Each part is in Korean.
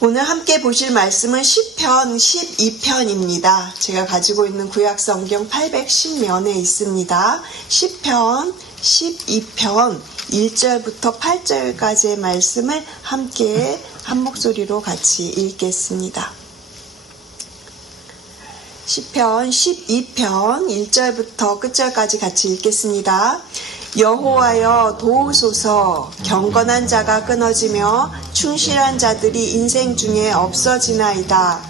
오늘 함께 보실 말씀은 시편 12편입니다. 제가 가지고 있는 구약성경 810면에 있습니다. 시편 12편 1절부터 8절까지의 말씀을 함께 한 목소리로 같이 읽겠습니다. 시편 12편 1절부터 끝절까지 같이 읽겠습니다. 여호와여 도우소서. 경건한 자가 끊어지며 충실한 자들이 인생 중에 없어지나이다.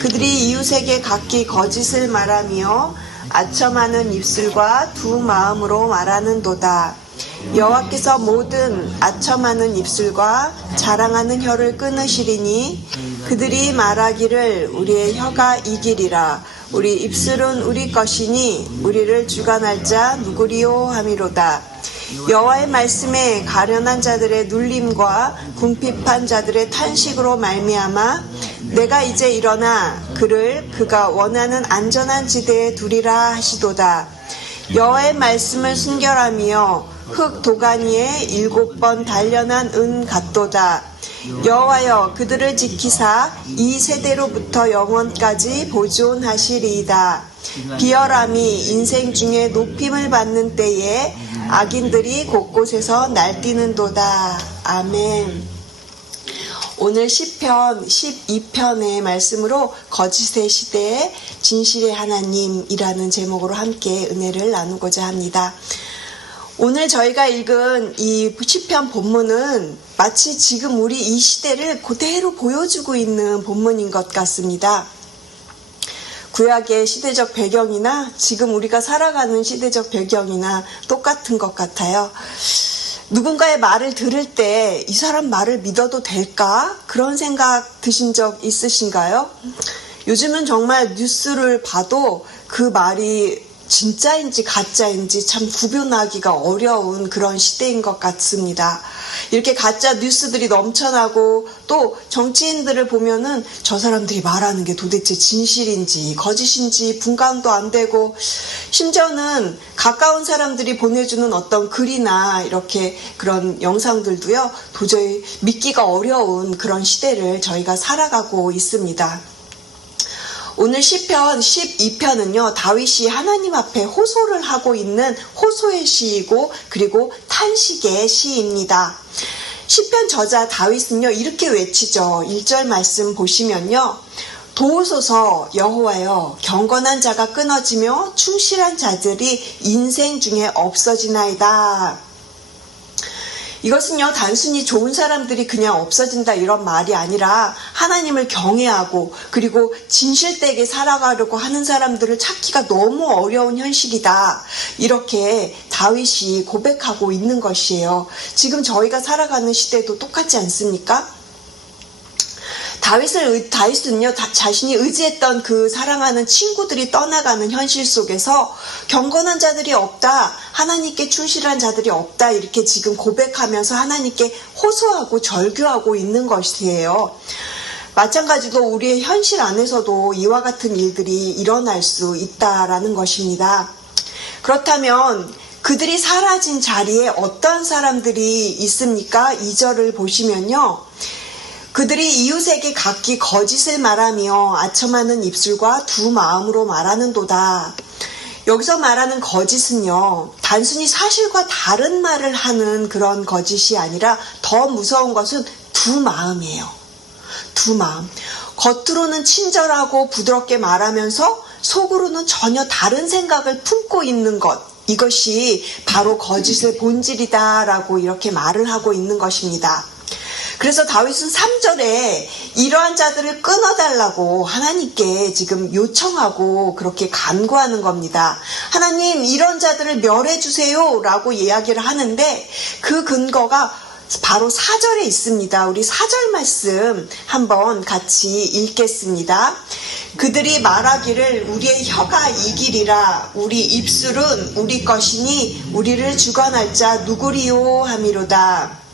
그들이 이웃에게 각기 거짓을 말하며 아첨하는 입술과 두 마음으로 말하는도다. 여호와께서 모든 아첨하는 입술과 자랑하는 혀를 끊으시리니 그들이 말하기를 우리의 혀가 이기리라. 우리 입술은 우리 것이니 우리를 주관할 자 누구리요 함이로다. 여호와의 말씀에 가련한 자들의 눌림과 궁핍한 자들의 탄식으로 말미암아 내가 이제 일어나 그를 그가 원하는 안전한 지대에 두리라 하시도다. 여호와의 말씀을 순결하며 흙 도가니에 7번 단련한 은 같도다. 여호와여 그들을 지키사 이 세대로부터 영원까지 보존하시리이다. 비열함이 인생 중에 높임을 받는 때에 악인들이 곳곳에서 날뛰는도다. 아멘. 오늘 시편 12편의 말씀으로 거짓의 시대에 진실의 하나님이라는 제목으로 함께 은혜를 나누고자 합니다. 오늘 저희가 읽은 이 시편 본문은 마치 지금 우리 이 시대를 그대로 보여주고 있는 본문인 것 같습니다. 구약의 시대적 배경이나 지금 우리가 살아가는 시대적 배경이나 똑같은 것 같아요. 누군가의 말을 들을 때 이 사람 말을 믿어도 될까? 그런 생각 드신 적 있으신가요? 요즘은 정말 뉴스를 봐도 그 말이 진짜인지 가짜인지 참 구분하기가 어려운 그런 시대인 것 같습니다. 이렇게 가짜 뉴스들이 넘쳐나고 또 정치인들을 보면은 저 사람들이 말하는 게 도대체 진실인지 거짓인지 분간도 안 되고 심지어는 가까운 사람들이 보내주는 어떤 글이나 이렇게 그런 영상들도요 도저히 믿기가 어려운 그런 시대를 저희가 살아가고 있습니다. 오늘 시편 12편은요, 다윗이 하나님 앞에 호소를 하고 있는 호소의 시이고, 그리고 탄식의 시입니다. 시편 저자 다윗은요, 이렇게 외치죠. 1절 말씀 보시면요, 도우소서 여호와여, 경건한 자가 끊어지며 충실한 자들이 인생 중에 없어지나이다. 이것은요 단순히 좋은 사람들이 그냥 없어진다 이런 말이 아니라 하나님을 경외하고 그리고 진실되게 살아가려고 하는 사람들을 찾기가 너무 어려운 현실이다. 이렇게 다윗이 고백하고 있는 것이에요. 지금 저희가 살아가는 시대도 똑같지 않습니까? 다윗은요, 자신이 의지했던 그 사랑하는 친구들이 떠나가는 현실 속에서 경건한 자들이 없다, 하나님께 충실한 자들이 없다, 이렇게 지금 고백하면서 하나님께 호소하고 절규하고 있는 것이에요. 마찬가지로 우리의 현실 안에서도 이와 같은 일들이 일어날 수 있다라는 것입니다. 그렇다면 그들이 사라진 자리에 어떤 사람들이 있습니까? 2절을 보시면요. 그들이 이웃에게 각기 거짓을 말하며 아첨하는 입술과 두 마음으로 말하는도다. 여기서 말하는 거짓은요, 단순히 사실과 다른 말을 하는 그런 거짓이 아니라 더 무서운 것은 두 마음이에요. 두 마음. 겉으로는 친절하고 부드럽게 말하면서 속으로는 전혀 다른 생각을 품고 있는 것. 이것이 바로 거짓의 본질이다라고 이렇게 말을 하고 있는 것입니다. 그래서 다윗은 3절에 이러한 자들을 끊어달라고 하나님께 지금 요청하고 그렇게 간구하는 겁니다. 하나님 이런 자들을 멸해주세요 라고 이야기를 하는데 그 근거가 바로 4절에 있습니다. 우리 4절 말씀 한번 같이 읽겠습니다. 그들이 말하기를 우리의 혀가 이기리라. 우리 입술은 우리 것이니 우리를 주관할 자 누구리요 함이로다.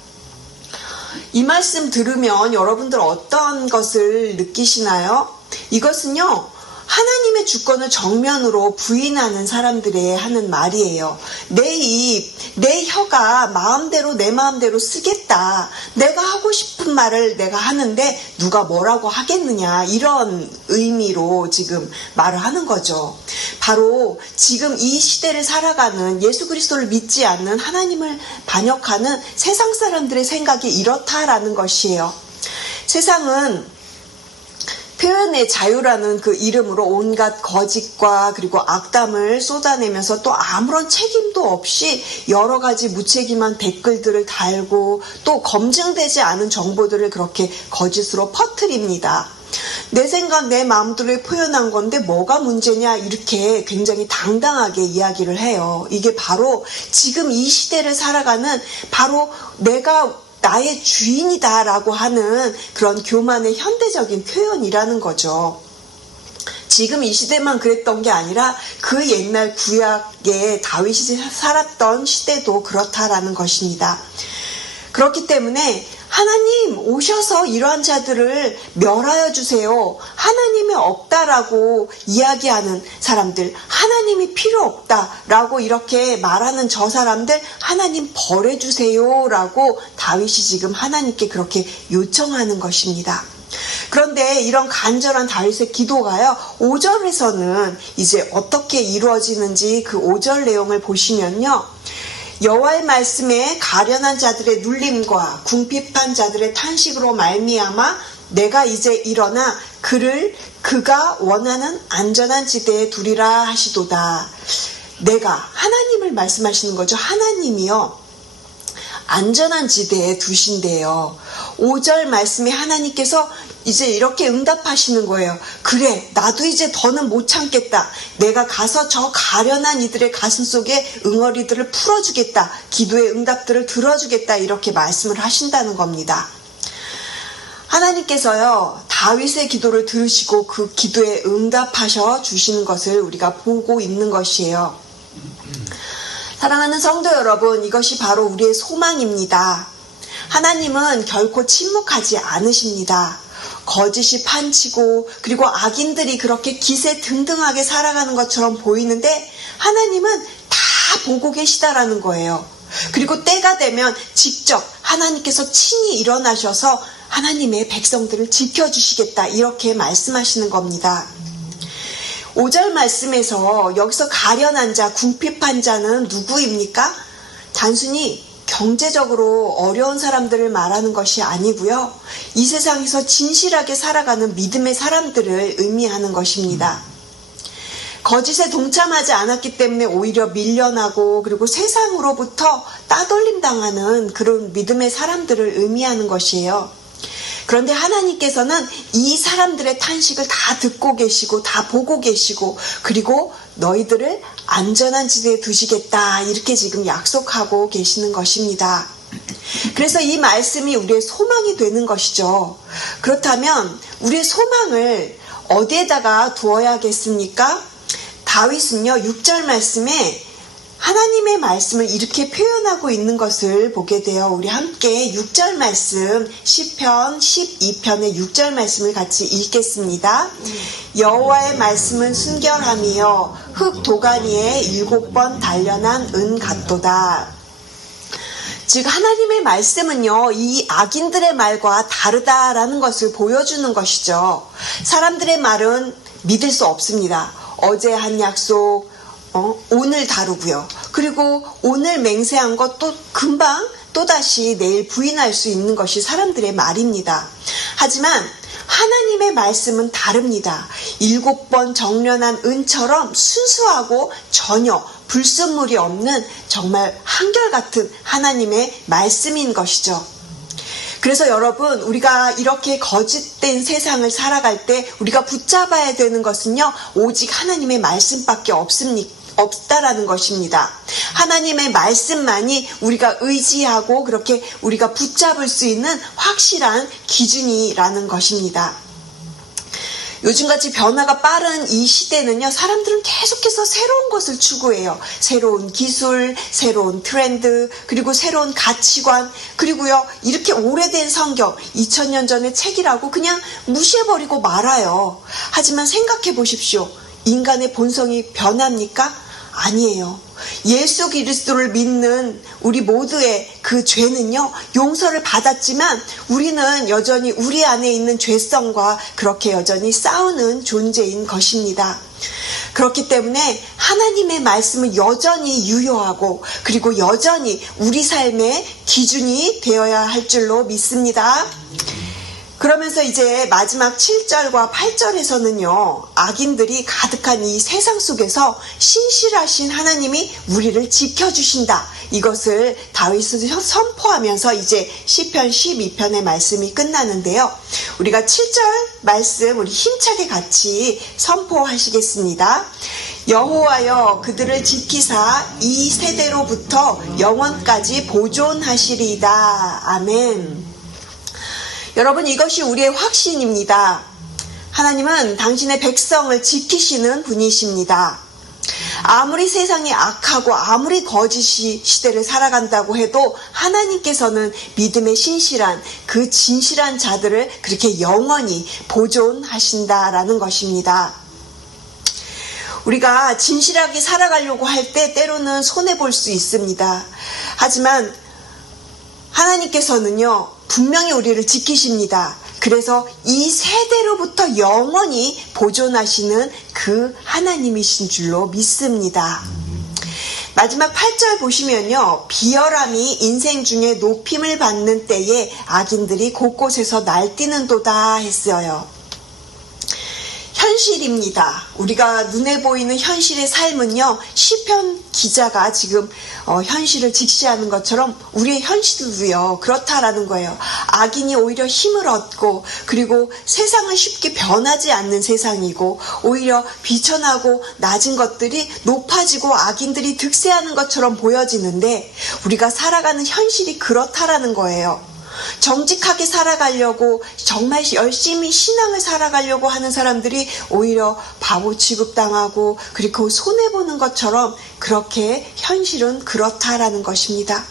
이 말씀 들으면 여러분들 어떤 것을 느끼시나요? 이것은요, 하나님의 주권을 정면으로 부인하는 사람들의 하는 말이에요. 내 입, 내 혀가 마음대로 내 마음대로 쓰겠다. 내가 하고 싶은 말을 내가 하는데 누가 뭐라고 하겠느냐. 이런 의미로 지금 말을 하는 거죠. 바로 지금 이 시대를 살아가는 예수 그리스도를 믿지 않는 하나님을 반역하는 세상 사람들의 생각이 이렇다라는 것이에요. 세상은 표현의 자유라는 그 이름으로 온갖 거짓과 그리고 악담을 쏟아내면서 또 아무런 책임도 없이 여러 가지 무책임한 댓글들을 달고 또 검증되지 않은 정보들을 그렇게 거짓으로 퍼뜨립니다. 내 생각, 내 마음들을 표현한 건데 뭐가 문제냐 이렇게 굉장히 당당하게 이야기를 해요. 이게 바로 지금 이 시대를 살아가는 바로 내가 나의 주인이다라고 하는 그런 교만의 현대적인 표현이라는 거죠. 지금 이 시대만 그랬던 게 아니라 그 옛날 구약의 다윗이 살았던 시대도 그렇다라는 것입니다. 그렇기 때문에 하나님 오셔서 이러한 자들을 멸하여 주세요. 하나님이 없다라고 이야기하는 사람들, 하나님이 필요 없다라고 이렇게 말하는 저 사람들 하나님 벌해주세요라고 다윗이 지금 하나님께 그렇게 요청하는 것입니다. 그런데 이런 간절한 다윗의 기도가요, 5절에서는 이제 어떻게 이루어지는지 그 5절 내용을 보시면요, 여호와의 말씀에 가련한 자들의 눌림과 궁핍한 자들의 탄식으로 말미암아 내가 이제 일어나 그를 그가 원하는 안전한 지대에 두리라 하시도다. 내가 하나님을 말씀하시는 거죠. 하나님이요, 안전한 지대에 두신대요. 5절 말씀에 하나님께서 이제 이렇게 응답하시는 거예요. 그래, 나도 이제 더는 못 참겠다. 내가 가서 저 가련한 이들의 가슴 속에 응어리들을 풀어주겠다. 기도의 응답들을 들어주겠다. 이렇게 말씀을 하신다는 겁니다. 하나님께서요, 다윗의 기도를 들으시고 그 기도에 응답하셔 주시는 것을 우리가 보고 있는 것이에요. 사랑하는 성도 여러분, 이것이 바로 우리의 소망입니다. 하나님은 결코 침묵하지 않으십니다. 거짓이 판치고 그리고 악인들이 그렇게 기세등등하게 살아가는 것처럼 보이는데 하나님은 다 보고 계시다라는 거예요. 그리고 때가 되면 직접 하나님께서 친히 일어나셔서 하나님의 백성들을 지켜주시겠다, 이렇게 말씀하시는 겁니다. 5절 말씀에서 여기서 가련한 자, 궁핍한 자는 누구입니까? 단순히 경제적으로 어려운 사람들을 말하는 것이 아니고요, 이 세상에서 진실하게 살아가는 믿음의 사람들을 의미하는 것입니다. 거짓에 동참하지 않았기 때문에 오히려 밀려나고 그리고 세상으로부터 따돌림 당하는 그런 믿음의 사람들을 의미하는 것이에요. 그런데 하나님께서는 이 사람들의 탄식을 다 듣고 계시고 다 보고 계시고 그리고 너희들을 안전한 지대에 두시겠다, 이렇게 지금 약속하고 계시는 것입니다. 그래서 이 말씀이 우리의 소망이 되는 것이죠. 그렇다면 우리의 소망을 어디에다가 두어야겠습니까? 다윗은요, 6절 말씀에 하나님의 말씀을 이렇게 표현하고 있는 것을 보게 돼요. 우리 함께 6절 말씀, 시편 12편의 6절 말씀을 같이 읽겠습니다. 여호와의 말씀은 순결함이요 흙 도가니에 7번 단련한 은 같도다. 즉 하나님의 말씀은요, 이 악인들의 말과 다르다라는 것을 보여주는 것이죠. 사람들의 말은 믿을 수 없습니다. 어제 한 약속 오늘 다루고요. 그리고 오늘 맹세한 것도 금방 또다시 내일 부인할 수 있는 것이 사람들의 말입니다. 하지만 하나님의 말씀은 다릅니다. 7번 정련한 은처럼 순수하고 전혀 불순물이 없는 정말 한결같은 하나님의 말씀인 것이죠. 그래서 여러분, 우리가 이렇게 거짓된 세상을 살아갈 때 우리가 붙잡아야 되는 것은요, 오직 하나님의 말씀밖에 없다라는 것입니다. 하나님의 말씀만이 우리가 의지하고 그렇게 우리가 붙잡을 수 있는 확실한 기준이라는 것입니다. 요즘같이 변화가 빠른 이 시대는요, 사람들은 계속해서 새로운 것을 추구해요. 새로운 기술, 새로운 트렌드, 그리고 새로운 가치관, 그리고요, 이렇게 오래된 성경, 2000년 전의 책이라고 그냥 무시해버리고 말아요. 하지만 생각해 보십시오. 인간의 본성이 변합니까? 아니에요. 예수 그리스도를 믿는 우리 모두의 그 죄는요, 용서를 받았지만 우리는 여전히 우리 안에 있는 죄성과 그렇게 여전히 싸우는 존재인 것입니다. 그렇기 때문에 하나님의 말씀은 여전히 유효하고 그리고 여전히 우리 삶의 기준이 되어야 할 줄로 믿습니다. 그러면서 이제 마지막 7절과 8절에서는요, 악인들이 가득한 이 세상 속에서 신실하신 하나님이 우리를 지켜주신다. 이것을 다윗이 선포하면서 이제 시편 12편의 말씀이 끝나는데요. 우리가 7절 말씀 우리 힘차게 같이 선포하시겠습니다. 여호와여 그들을 지키사 이 세대로부터 영원까지 보존하시리이다. 아멘. 여러분, 이것이 우리의 확신입니다. 하나님은 당신의 백성을 지키시는 분이십니다. 아무리 세상이 악하고 아무리 거짓이 시대를 살아간다고 해도 하나님께서는 믿음의 신실한 그 진실한 자들을 그렇게 영원히 보존하신다라는 것입니다. 우리가 진실하게 살아가려고 할 때 때로는 손해볼 수 있습니다. 하지만 하나님께서는요, 분명히 우리를 지키십니다. 그래서 이 세대로부터 영원히 보존하시는 그 하나님이신 줄로 믿습니다. 마지막 8절 보시면요, 비열함이 인생 중에 높임을 받는 때에 악인들이 곳곳에서 날뛰는도다 했어요. 현실입니다. 우리가 눈에 보이는 현실의 삶은요, 시편 기자가 지금 현실을 직시하는 것처럼 우리의 현실도요 그렇다라는 거예요. 악인이 오히려 힘을 얻고 그리고 세상은 쉽게 변하지 않는 세상이고 오히려 비천하고 낮은 것들이 높아지고 악인들이 득세하는 것처럼 보여지는데 우리가 살아가는 현실이 그렇다라는 거예요. 정직하게 살아가려고 정말 열심히 신앙을 살아가려고 하는 사람들이 오히려 바보 취급당하고 그리고 손해보는 것처럼 그렇게 현실은 그렇다라는 것입니다.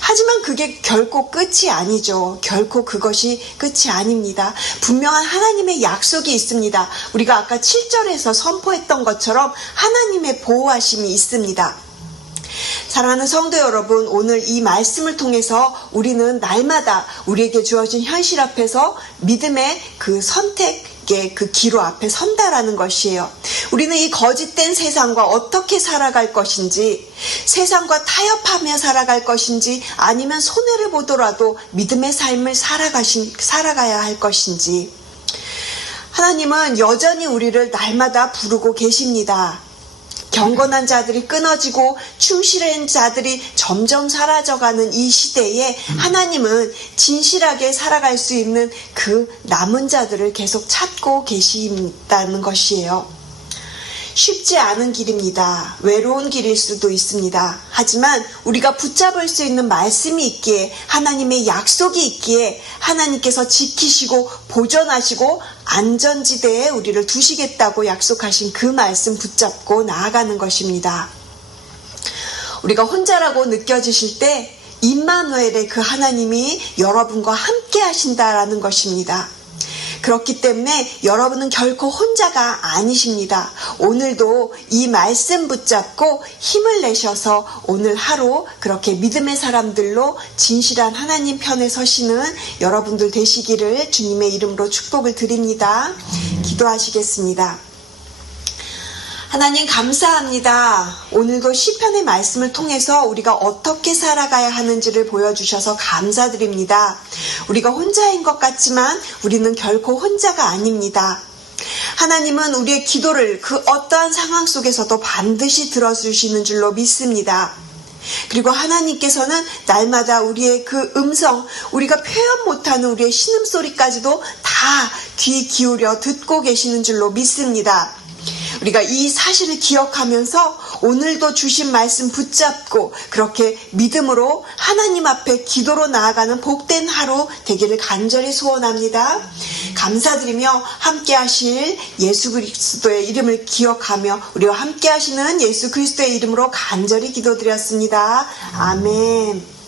하지만 그게 결코 끝이 아니죠. 결코 그것이 끝이 아닙니다. 분명한 하나님의 약속이 있습니다. 우리가 아까 7절에서 선포했던 것처럼 하나님의 보호하심이 있습니다. 사랑하는 성도 여러분, 오늘 이 말씀을 통해서 우리는 날마다 우리에게 주어진 현실 앞에서 믿음의 그 선택의 그 기로 앞에 선다라는 것이에요. 우리는 이 거짓된 세상과 어떻게 살아갈 것인지, 세상과 타협하며 살아갈 것인지, 아니면 손해를 보더라도 믿음의 삶을 살아가야 할 것인지, 하나님은 여전히 우리를 날마다 부르고 계십니다. 경건한 자들이 끊어지고 충실한 자들이 점점 사라져가는 이 시대에 하나님은 진실하게 살아갈 수 있는 그 남은 자들을 계속 찾고 계신다는 것이에요. 쉽지 않은 길입니다. 외로운 길일 수도 있습니다. 하지만 우리가 붙잡을 수 있는 말씀이 있기에, 하나님의 약속이 있기에 하나님께서 지키시고 보존하시고 안전지대에 우리를 두시겠다고 약속하신 그 말씀 붙잡고 나아가는 것입니다. 우리가 혼자라고 느껴지실 때 임마누엘의 그 하나님이 여러분과 함께 하신다라는 것입니다. 그렇기 때문에 여러분은 결코 혼자가 아니십니다. 오늘도 이 말씀 붙잡고 힘을 내셔서 오늘 하루 그렇게 믿음의 사람들로 진실한 하나님 편에 서시는 여러분들 되시기를 주님의 이름으로 축복을 드립니다. 기도하시겠습니다. 하나님 감사합니다. 오늘도 시편의 말씀을 통해서 우리가 어떻게 살아가야 하는지를 보여주셔서 감사드립니다. 우리가 혼자인 것 같지만 우리는 결코 혼자가 아닙니다. 하나님은 우리의 기도를 그 어떠한 상황 속에서도 반드시 들어주시는 줄로 믿습니다. 그리고 하나님께서는 날마다 우리의 그 음성, 우리가 표현 못하는 우리의 신음소리까지도 다 귀 기울여 듣고 계시는 줄로 믿습니다. 우리가 이 사실을 기억하면서 오늘도 주신 말씀 붙잡고 그렇게 믿음으로 하나님 앞에 기도로 나아가는 복된 하루 되기를 간절히 소원합니다. 감사드리며 함께 하실 예수 그리스도의 이름을 기억하며 우리와 함께 하시는 예수 그리스도의 이름으로 간절히 기도드렸습니다. 아멘.